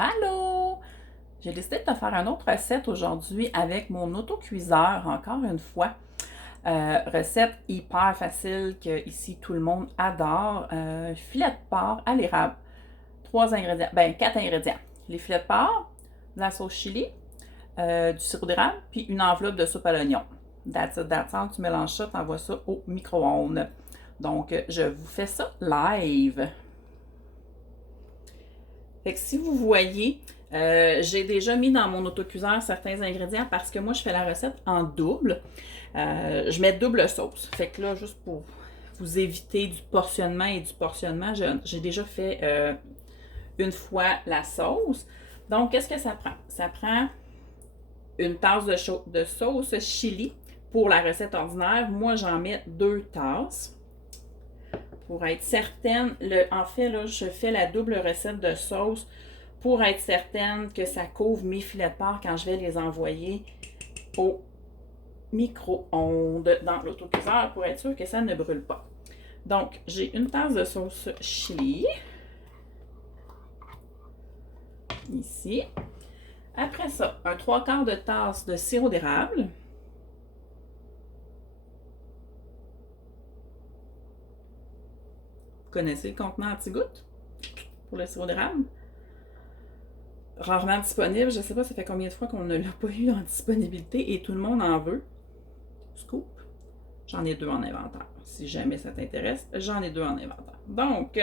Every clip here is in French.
Allô! J'ai décidé de te faire une autre recette aujourd'hui avec mon autocuiseur, encore une fois. Recette hyper facile que ici tout le monde adore. Filet de porc à l'érable. 3 ingrédients, ben 4 ingrédients. Les filets de porc, de la sauce chili, du sirop d'érable, puis une enveloppe de soupe à l'oignon. That's it, that's all. Tu mélanges ça, tu envoies ça au micro-ondes. Donc, je vous fais ça live. Fait que si vous voyez, j'ai déjà mis dans mon autocuiseur certains ingrédients parce que moi, je fais la recette en double. Je mets double sauce. Fait que là, juste pour vous éviter du portionnement et du portionnement, j'ai déjà fait une fois la sauce. Donc, qu'est-ce que ça prend? Ça prend une tasse de sauce chili pour la recette ordinaire. Moi, j'en mets 2 tasses. Pour être certaine, en fait, là, je fais la double recette de sauce pour être certaine que ça couvre mes filets de porc quand je vais les envoyer au micro-ondes dans l'autocuiseur pour être sûr que ça ne brûle pas. Donc, j'ai une tasse de sauce chili. Ici. Après ça, un 3/4 de tasse de sirop d'érable. Vous connaissez le contenant anti-goutte pour le sirop d'érable? Rarement disponible, je ne sais pas ça fait combien de fois qu'on ne l'a pas eu en disponibilité et tout le monde en veut. Scoop. J'en ai 2 en inventaire. Si jamais ça t'intéresse, j'en ai 2 en inventaire. Donc,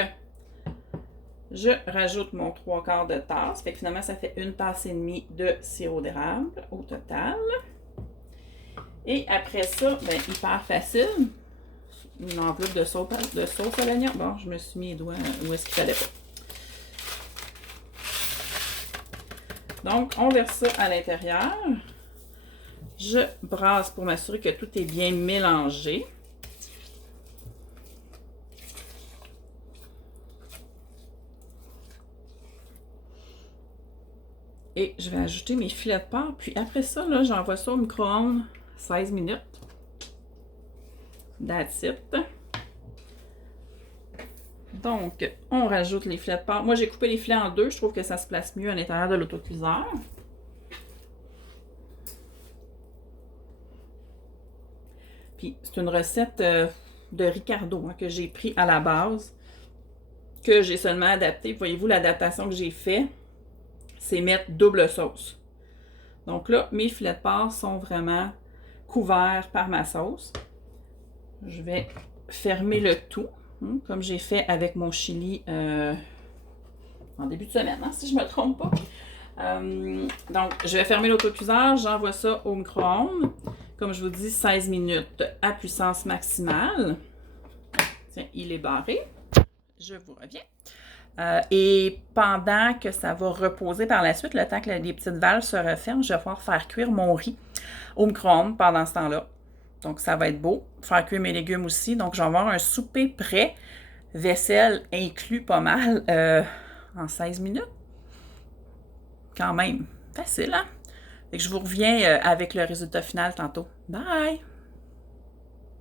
je rajoute mon 3/4 de tasse. Fait que finalement, ça fait 1,5 tasse de sirop d'érable au total. Et après ça, ben, hyper facile. Une enveloppe de sauce à l'oignon. Bon, je me suis mis les doigts où est-ce qu'il fallait pas. Donc, on verse ça à l'intérieur. Je brasse pour m'assurer que tout est bien mélangé. Et je vais ajouter mes filets de porc. Puis après ça, là, j'envoie ça au micro-ondes 16 minutes. That's it. Donc, on rajoute les filets de porc. Moi, j'ai coupé les filets en 2. Je trouve que ça se place mieux à l'intérieur de l'autocuiseur. Puis, c'est une recette de Ricardo hein, que j'ai pris à la base, que j'ai seulement adapté. Voyez-vous, l'adaptation que j'ai faite, c'est mettre double sauce. Donc là, mes filets de porc sont vraiment couverts par ma sauce. Je vais fermer le tout, hein, comme j'ai fait avec mon chili en début de semaine, hein, si je ne me trompe pas. Donc, je vais fermer l'autocuiseur, j'envoie ça au micro-ondes. Comme je vous dis, 16 minutes à puissance maximale. Tiens, il est barré. Je vous reviens. Et pendant que ça va reposer par la suite, le temps que les petites valves se referment, je vais pouvoir faire cuire mon riz au micro-ondes pendant ce temps-là. Donc, ça va être beau. Faire cuire mes légumes aussi. Donc, je vais avoir un souper prêt, vaisselle inclus pas mal, en 16 minutes. Quand même, facile, hein? Fait que je vous reviens avec le résultat final tantôt. Bye!